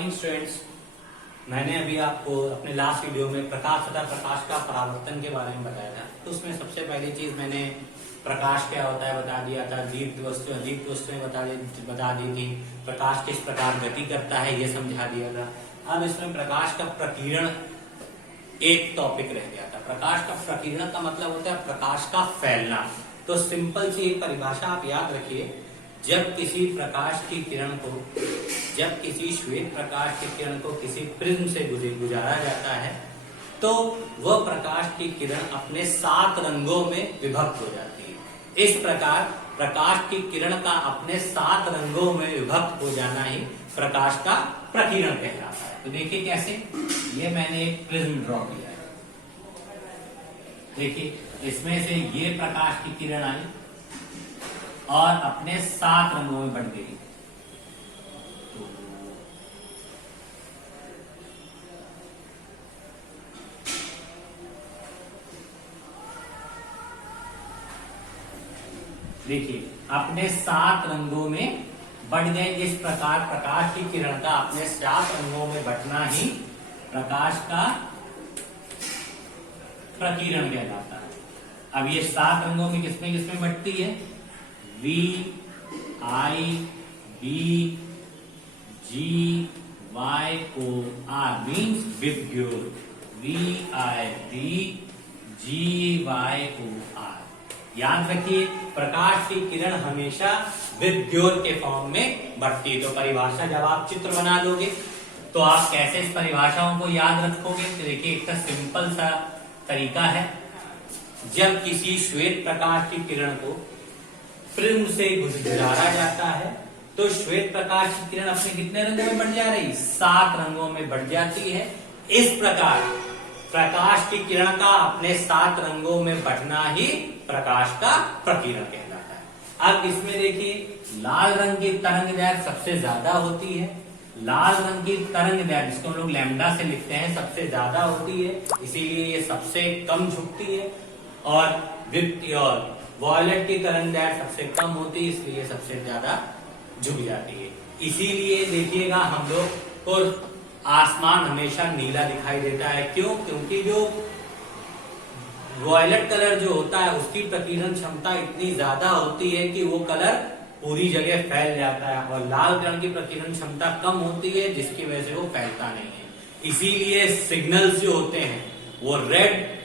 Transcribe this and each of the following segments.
Morning students. मैंने अभी आपको अपने लास्ट वीडियो में प्रकाश तथा प्रकाश का परावर्तन के बारे में बताया था। तो उसमें सबसे पहली चीज मैंने प्रकाश क्या होता है बता दिया था। दीप्त वस्तुएं बता दी थी। प्रकाश किस प्रकार गति करता है ये समझा दिया था। अब इसमें प्रकाश का प्रकीर्ण एक टॉपिक रह गया था। प्रकाश का प्रकीर्ण का मतलब होता है प्रकाश का फैलना। तो सिंपल सी एक परिभाषा आप याद रखिए, जब किसी श्वेत प्रकाश की किरण को किसी प्रिज्म से गुजारा जाता है तो वह प्रकाश की किरण अपने 7 रंगों में विभक्त हो जाती है। इस प्रकार प्रकाश की किरण का अपने 7 रंगों में विभक्त हो जाना ही प्रकाश का प्रकीर्ण कहलाता है। तो देखिए कैसे, ये मैंने एक प्रिज्म ड्रॉ किया है। देखिए इसमें से ये प्रकाश की किरण आई और अपने 7 रंगों में बट गई। देखिए अपने 7 रंगों में बट गए। इस प्रकार प्रकाश की किरण का अपने 7 रंगों में बटना ही प्रकाश का प्रकीर्ण कहलाता है। अब ये 7 रंगों में किसमें बटती है? V, I, B, G, Y, O, R means विद्युत। V, I, B, G, Y, O, R। याद रखिए प्रकाश की किरण हमेशा विद्युत के फॉर्म में बढ़ती है। तो परिभाषा जब आप चित्र बना लोगे तो आप कैसे इस परिभाषाओं को याद रखोगे? तो देखिए एक सिंपल सा तरीका है। जब किसी श्वेत प्रकाश की किरण को प्रिज्म से गुजारा जाता है तो श्वेत प्रकाश की किरण अपने कितने रंगों में बढ़ जा रही? 7 रंगों में बढ़ जाती है। इस प्रकार प्रकाश की किरण का अपने 7 रंगों में बढ़ना ही प्रकाश का प्रकीर्ण कहलाता है। अब इसमें देखिए लाल रंग की तरंगदैर्घ्य सबसे ज्यादा होती है। लाल रंग की तरंगदैर्घ्य जिसको हम लोग लैम्डा से लिखते हैं सबसे ज्यादा होती है, इसीलिए ये सबसे कम झुकती है। और वॉयलेट की तरंगदैर्घ्य सबसे कम होती है, इसलिए सबसे ज्यादा झुक जाती है। इसीलिए देखिएगा हम लोग को आसमान हमेशा नीला दिखाई देता है। क्यों? क्योंकि जो वॉयलेट कलर जो होता है उसकी प्रकीर्णन क्षमता इतनी ज्यादा होती है कि वो कलर पूरी जगह फैल जाता है, और लाल रंग की प्रकीर्णन क्षमता कम होती है जिसकी वजह से वो फैलता नहीं है। इसीलिए सिग्नल्स जो होते हैं वो रेड,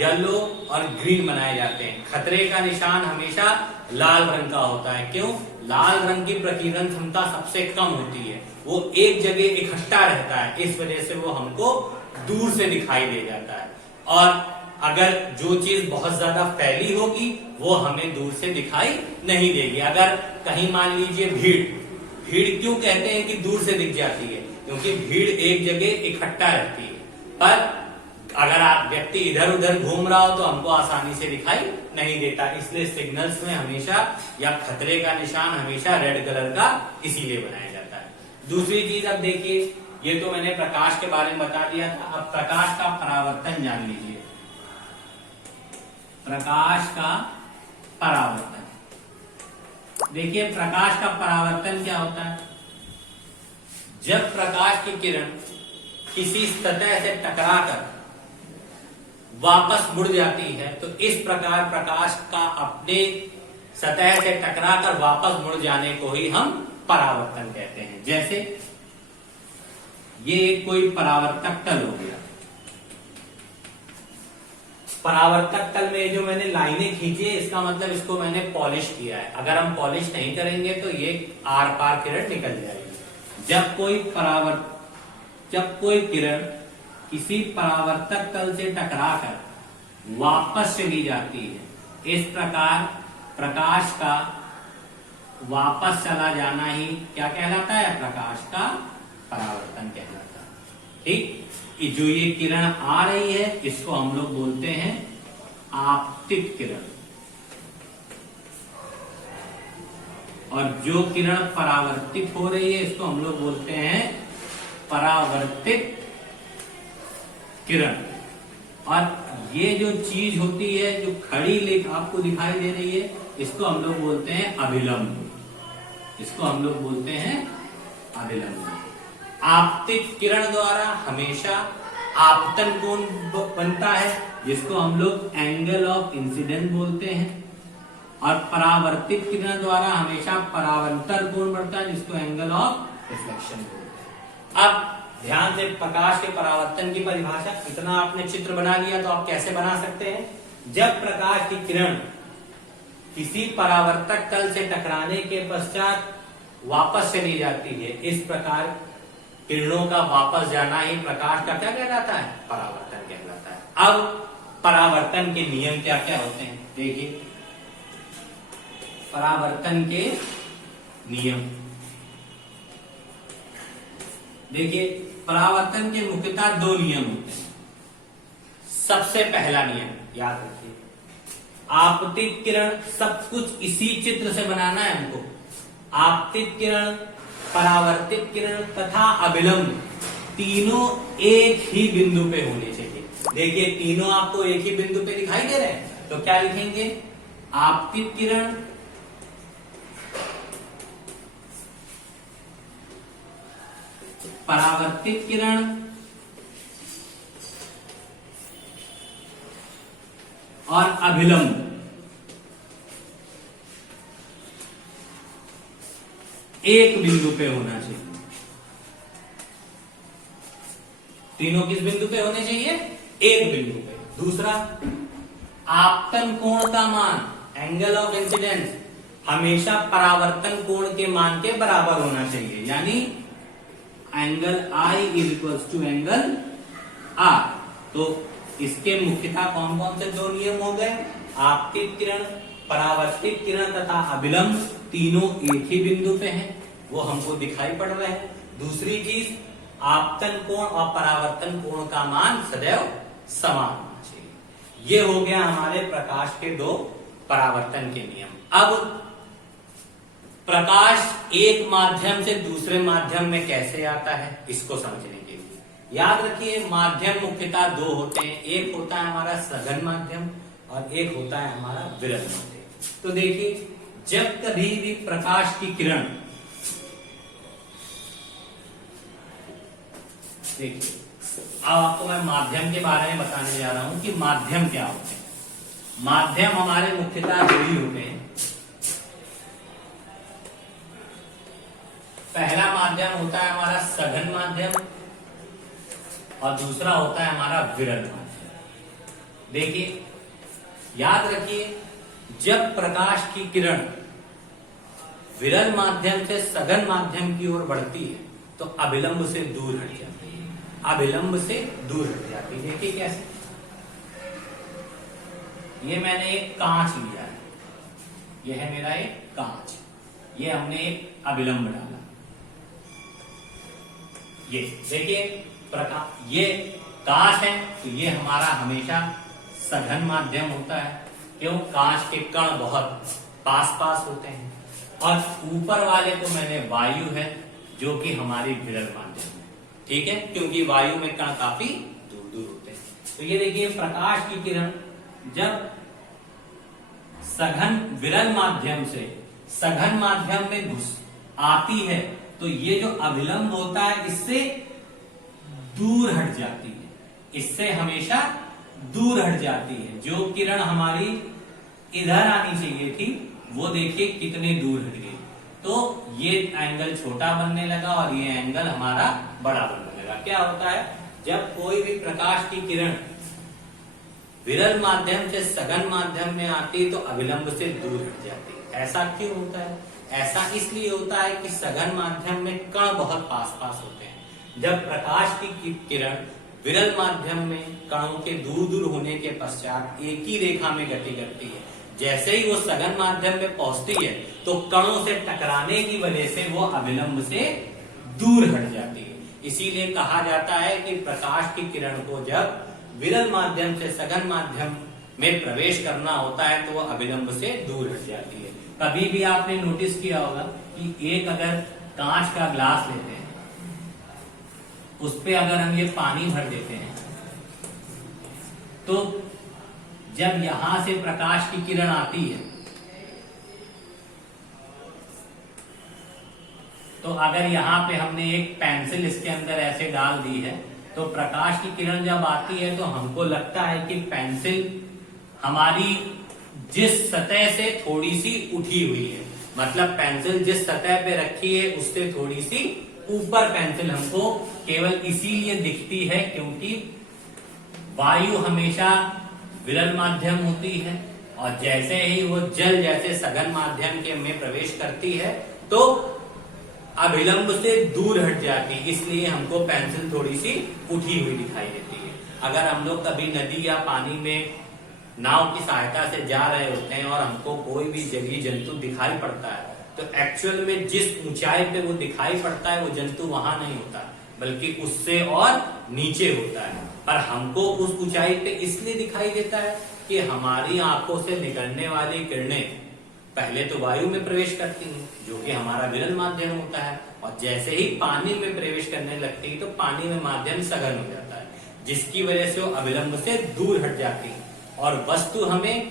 येलो और ग्रीन बनाए जाते हैं। खतरे का निशान हमेशा लाल रंग का होता है। क्यों? लाल रंग की प्रकीर्णन क्षमता सबसे कम होती है, वो एक जगह इकट्ठा रहता है, इस वजह से वो हमको दूर से दिखाई दे जाता है। और अगर जो चीज बहुत ज्यादा फैली होगी वो हमें दूर से दिखाई नहीं देगी। अगर कहीं मान लीजिए भीड़ क्यों कहते हैं कि दूर से दिख जाती है? क्योंकि भीड़ एक जगह इकट्ठा रहती है, पर अगर आप व्यक्ति इधर उधर घूम रहा हो तो हमको आसानी से दिखाई नहीं देता। इसलिए सिग्नल्स में हमेशा या खतरे का निशान हमेशा रेड कलर का इसीलिए बनाया जाता है। दूसरी चीज अब देखिए, ये तो मैंने प्रकाश के बारे में बता दिया था। अब प्रकाश का परावर्तन जान लीजिए। प्रकाश का परावर्तन, देखिए प्रकाश का परावर्तन क्या होता है? जब प्रकाश की किरण किसी सतह से टकराकर वापस मुड़ जाती है तो इस प्रकार प्रकाश का अपने सतह से टकराकर वापस मुड़ जाने को ही हम परावर्तन कहते हैं। जैसे ये कोई परावर्तक तल हो गया। परावर्तक तल में जो मैंने लाइनें खींची है इसका मतलब इसको मैंने पॉलिश किया है। अगर हम पॉलिश नहीं करेंगे तो ये आर पार किरण निकल जाएगी। जब कोई किरण किसी परावर्तक तल से टकराकर वापस चली जाती है, इस प्रकार प्रकाश का वापस चला जाना ही क्या कहलाता है? प्रकाश का परावर्तन कहलाता है। ठीक, जो ये किरण आ रही है इसको हम लोग बोलते हैं आपतित किरण, और जो किरण परावर्तित हो रही है इसको हम लोग बोलते हैं परावर्तित किरण। और ये जो चीज होती है जो खड़ी लेख आपको दिखाई दे रही है इसको हम लोग बोलते हैं अभिलंब। इसको हम लोग बोलते हैं अभिलंब। आपतित किरण द्वारा हमेशा आपतन कोण बनता है, जिसको हम लोग एंगल ऑफ इंसिडेंस बोलते हैं, और परावर्तित किरण द्वारा हमेशा परावर्तन कोण बढ़ता है, जिसको एंगल ऑफ रिफ्लेक्शन बोलते हैं। अब ध्यान से प्रकाश के परावर्तन की परिभाषा, इतना आपने चित्र बना लिया तो आप कैसे बना सकते हैं? जब प्रकाश की किरण किसी परावर्तक तल से टकराने के पश्चात वापस चली जाती है, इस प्रकार किरणों का वापस जाना ही प्रकाश का क्या कहलाता है? परावर्तन कहलाता है। अब परावर्तन के नियम क्या क्या होते हैं देखिए। परावर्तन के नियम देखिए, परावर्तन के मुख्यतः दो नियम होते हैं। सबसे पहला नियम याद रखिए, आपतित किरण, सब कुछ इसी चित्र से बनाना है हमको। आपतित किरण, परावर्तित किरण तथा अभिलंब तीनों एक ही बिंदु पे होने चाहिए। देखिए तीनों आपको एक ही बिंदु पे दिखाई दे रहे हैं, तो क्या लिखेंगे? आपतित किरण, परावर्तित किरण और अभिलंब एक बिंदु पे होना चाहिए। तीनों किस बिंदु पे होने चाहिए? एक बिंदु पे। दूसरा, आपतन कोण का मान, एंगल ऑफ इंसिडेंस, हमेशा परावर्तन कोण के मान के बराबर होना चाहिए, यानी angle I is equal to angle R। तो इसके मुख्यतः कौन कौन से दो नियम हो गए? आपतित किरण, परावर्तित किरण तथा अभिलंब तीनों एक ही बिंदु पे हैं, वो हमको दिखाई पड़ रहे हैं। दूसरी चीज, आपतन कोण और परावर्तन कोण का मान सदैव समान होना चाहिए। ये हो गया हमारे प्रकाश के दो परावर्तन के नियम। अब प्रकाश एक माध्यम से दूसरे माध्यम में कैसे आता है, इसको समझने के लिए याद रखिए, माध्यम मुख्यतः दो होते हैं। एक होता है हमारा सघन माध्यम और एक होता है हमारा विरल माध्यम। तो देखिए, जब कभी भी प्रकाश की किरण, देखिए अब आपको मैं माध्यम के बारे में बताने जा रहा हूं कि माध्यम क्या होते हैं। माध्यम हमारे मुख्यतः दो ही होते हैं। पहला माध्यम होता है हमारा सघन माध्यम और दूसरा होता है हमारा विरल माध्यम। देखिए याद रखिए, जब प्रकाश की किरण विरल माध्यम से सघन माध्यम की ओर बढ़ती है तो अभिलंब से दूर हट जाती है। अभिलंब से दूर हट जाती है। देखिए कैसे, ये मैंने एक कांच लिया है, ये है मेरा एक कांच, ये हमने एक अभिलंब डाला। ये देखिए प्रकाश, ये कांच है तो ये हमारा हमेशा सघन माध्यम होता है। क्यों? कांच के कण बहुत पास पास होते हैं, और ऊपर वाले को मैंने वायु है जो कि हमारी विरल माध्यम है। ठीक है, क्योंकि वायु में कण काफी दूर दूर होते हैं। तो ये देखिए, प्रकाश की किरण जब सघन विरल माध्यम से सघन माध्यम में घुस आती है तो ये जो अभिलंब होता है इससे दूर हट जाती है, इससे हमेशा दूर हट जाती है। जो किरण हमारी इधर आनी चाहिए थी वो देखिए कितने दूर हट गई। तो ये एंगल छोटा बनने लगा और ये एंगल हमारा बड़ा बनने लगा। क्या होता है, जब कोई भी प्रकाश की किरण विरल माध्यम से सघन माध्यम में आती है तो अभिलंब से दूर हट जाती है। ऐसा क्यों होता है? ऐसा इसलिए होता है कि सघन माध्यम में कण बहुत पास पास होते हैं। जब प्रकाश की किरण विरल माध्यम में कणों के दूर दूर होने के पश्चात एक ही रेखा में गति करती है, जैसे ही वो सघन माध्यम में पहुंचती है तो कणों से टकराने की वजह से वो अभिलंब से दूर हट जाती है। इसीलिए कहा जाता है कि प्रकाश की किरण को जब विरल माध्यम से सघन माध्यम में प्रवेश करना होता है तो वो अभिलंब से दूर हट जाती है। कभी भी आपने नोटिस किया होगा कि एक अगर कांच का ग्लास लेते हैं, उस पे अगर हम ये पानी भर देते हैं तो जब यहां से प्रकाश की किरण आती है तो तो अगर यहाँ पे हमने एक पेंसिल इसके अंदर ऐसे डाल दी है, तो प्रकाश की किरण जब आती है तो हमको लगता है कि पेंसिल हमारी जिस सतह से थोड़ी सी उठी हुई है, मतलब पेंसिल जिस सतह पे रखी है उससे थोड़ी सी ऊपर पेंसिल हमको केवल इसीलिए दिखती है क्योंकि वायु हमेशा विरल माध्यम होती है और जैसे ही वो जल जैसे सघन माध्यम के में प्रवेश करती है तो अभिलंब से दूर हट जाती है, इसलिए हमको पेंसिल थोड़ी सी उठी हुई दिखाई देती है। अगर हम लोग कभी नदी या पानी में नाव की सहायता से जा रहे होते हैं और हमको कोई भी जंगली जंतु दिखाई पड़ता है तो एक्चुअल में जिस ऊंचाई पे वो दिखाई पड़ता है वो जंतु वहां नहीं होता बल्कि उससे और नीचे होता है, पर हमको उस ऊंचाई पे इसलिए दिखाई देता है कि हमारी आंखों से निकलने वाली किरणें पहले तो वायु में प्रवेश करती हैं जो कि हमारा विरल माध्यम होता है और जैसे ही पानी में प्रवेश करने लगती है तो पानी में माध्यम सघन हो जाता है, जिसकी वजह से वो अभिलंब से दूर हट जाती है और वस्तु हमें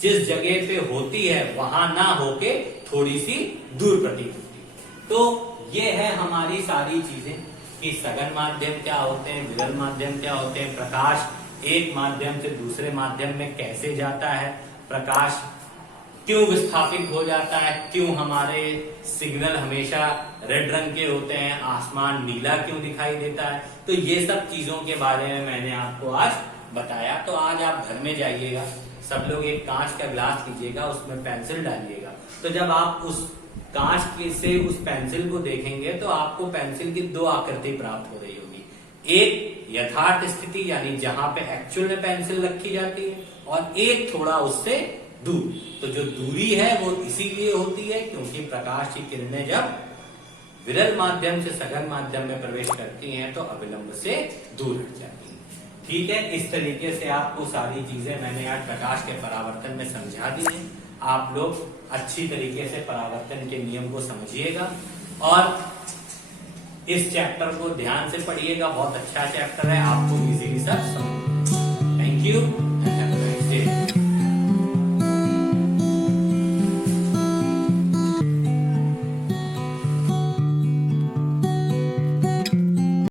जिस जगह पे होती है वहां ना होके थोड़ी सी दूर प्रतीत होती है। तो ये है हमारी सारी चीजें कि सघन माध्यम क्या होते हैं, विरल माध्यम क्या होते हैं, प्रकाश एक माध्यम से दूसरे माध्यम में कैसे जाता है, प्रकाश क्यों विस्थापित हो जाता है, क्यों हमारे सिग्नल हमेशा रेड रंग के होते हैं, आसमान नीला क्यों दिखाई देता है। तो ये सब चीजों के बारे में मैंने आपको आज बताया। तो आज आप घर में जाइएगा, सब लोग एक कांच का ग्लास लीजिएगा, उसमें पेंसिल डालिएगा, तो जब आप उस कांच से उस पेंसिल को देखेंगे तो आपको पेंसिल की दो आकृति प्राप्त हो रही होगी, एक यथार्थ स्थिति यानी जहां पे एक्चुअल में पेंसिल रखी जाती है और एक थोड़ा उससे दूर। तो जो दूरी है वो इसीलिए होती है क्योंकि प्रकाश की किरणें जब विरल माध्यम से सघन माध्यम में प्रवेश करती हैं तो अभिलंब से दूर हट जाती हैं। ठीक है, इस तरीके से आपको सारी चीजें मैंने आज प्रकाश के परावर्तन में समझा दी हैं। आप लोग अच्छी तरीके से परावर्तन के नियम को समझिएगा और इस चैप्टर को ध्यान से पढ़िएगा, बहुत अच्छा चैप्टर है, आपको इजीली सब समझ। Thank you.